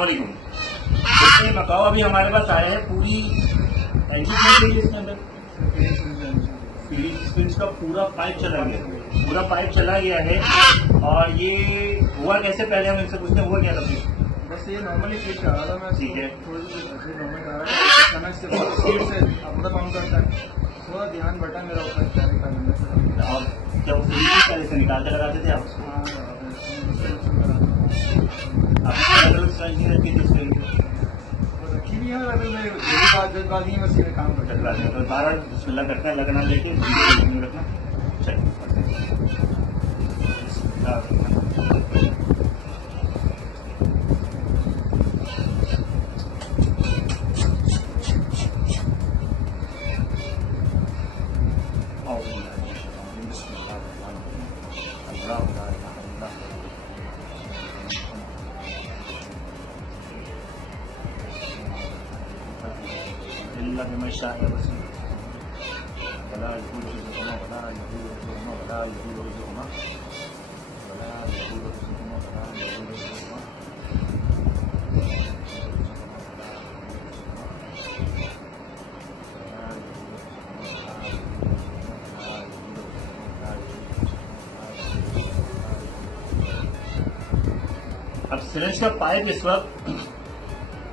अस्सलामुअलैकुम। देखिए मकाओ अभी हमारे पास आया है, पूरी एंजिन है इसके अंदर, फिलिप्स का पूरा पाइप चला गया है। और ये हुआ कैसे, पहले हम इनसे पूछते हैं हुआ क्या था? बस ये नॉर्मली फील कर रहा था मैं, ठीक है, थोड़ी सी नॉर्मल कर रहा था, अचानक से स्पीड से अपना काम करता है, थोड़ा ध्यान बटा मेरा ऊपर। और जब फिलिप्स पहले से निकाल कर लगाते थे आप रखी नहीं है, अगर मैं जल्दबाजी में सीधे काम करता है। तो 12 बिस्मिल्लाह करता है, लगना लेके रखना। अब सिरिंज का पाइप इस वक्त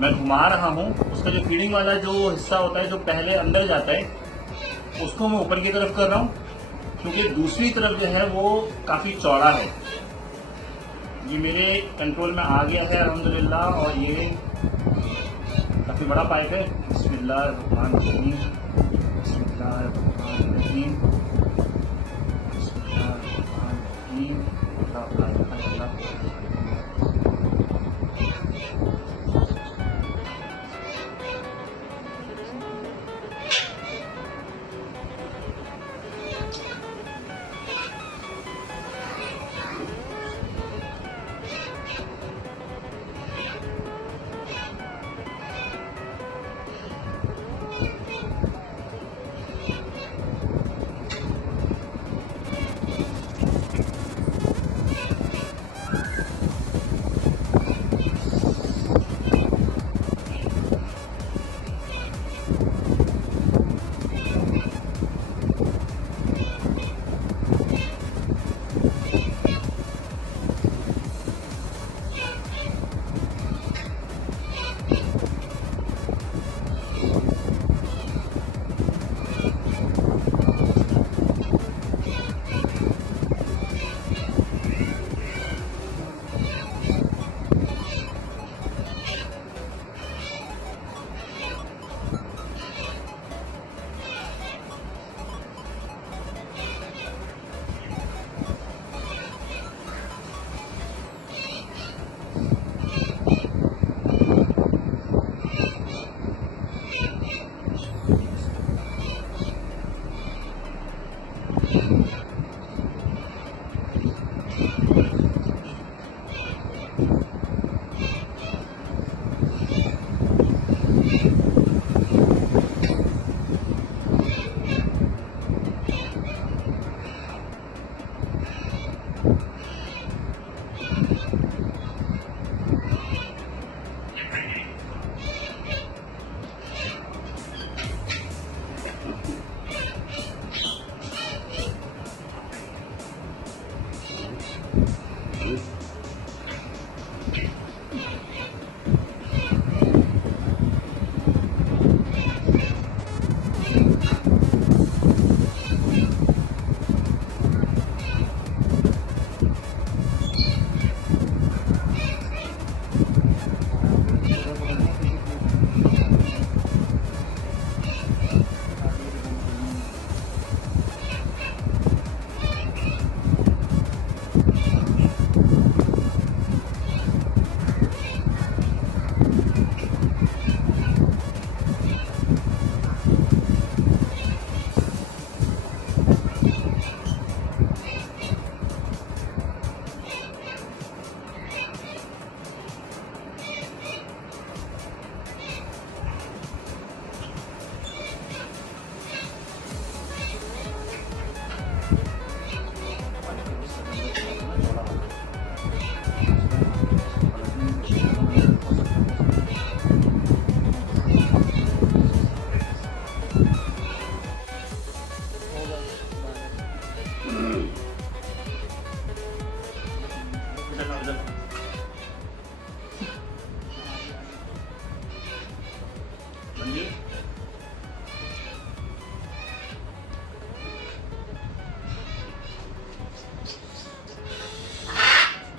मैं घुमा रहा हूँ, उसका जो फीडिंग वाला जो हिस्सा होता है जो पहले अंदर जाता है उसको मैं ऊपर की तरफ कर रहा हूँ, क्योंकि दूसरी तरफ जो है वो काफ़ी चौड़ा है। ये मेरे कंट्रोल में आ गया है अल्हम्दुलिल्लाह, और ये काफ़ी बड़ा पाइप है। बिस्मिल्लाहिर्रहमानिर्रहीम, बिस्मिल्लाहिर्रहमानिर्रहीम, बिस्मिल्लाहिर्रहमानिर्रहीम।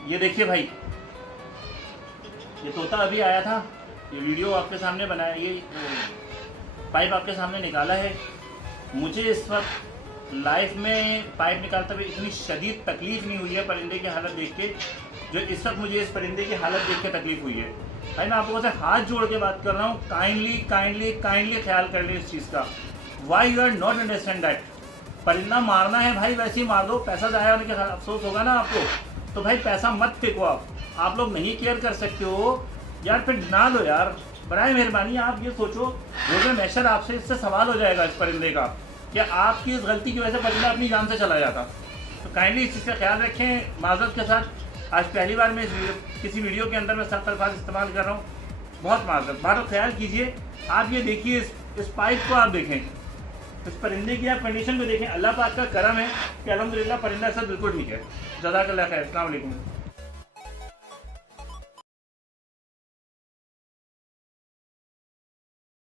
ये देखिए भाई, ये तोता अभी आया था, ये वीडियो आपके सामने बनाया, ये पाइप आपके सामने निकाला है। मुझे इस वक्त लाइफ में पाइप निकालते हुए इतनी शदीद तकलीफ नहीं हुई है परिंदे की हालत देख के, जो इस वक्त मुझे इस परिंदे की हालत देख के तकलीफ हुई है। भाई मैं आप लोगों से हाथ जोड़ के बात कर रहा हूँ, काइंडली ख्याल कर ले इस चीज़ का। Why you are not understand that. परिंदा मारना है भाई, वैसे ही मार दो, पैसा जाया होने का अफसोस होगा ना आपको, तो भाई पैसा मत फेंको। आप लोग नहीं केयर कर सकते हो यार, फिर ना लो यार, बराए मेहरबानी। आप ये सोचो, रोज़े मैशर आपसे इससे सवाल हो जाएगा इस परिंदे का, कि आपकी इस गलती की वजह से परिंदा अपनी जान से चला जाता। तो काइंडली इस चीज़ का ख्याल रखें माजरत के साथ। आज पहली बार मैं किसी वीडियो के अंदर मैं सख्त अल्फाज इस्तेमाल कर रहा हूँ, बहुत माजरत। बार ख्याल कीजिए। आप ये देखिए, इस पाइप को आप देखें, इस परिंदे की आप कंडीशन को देखें। अल्लाह पाक का करम है कि अल्हम्दुलिल्लाह परिंदा सब बिल्कुल ठीक है। जज़ाकल्लाह खैर। अस्सलाम वालेकुम।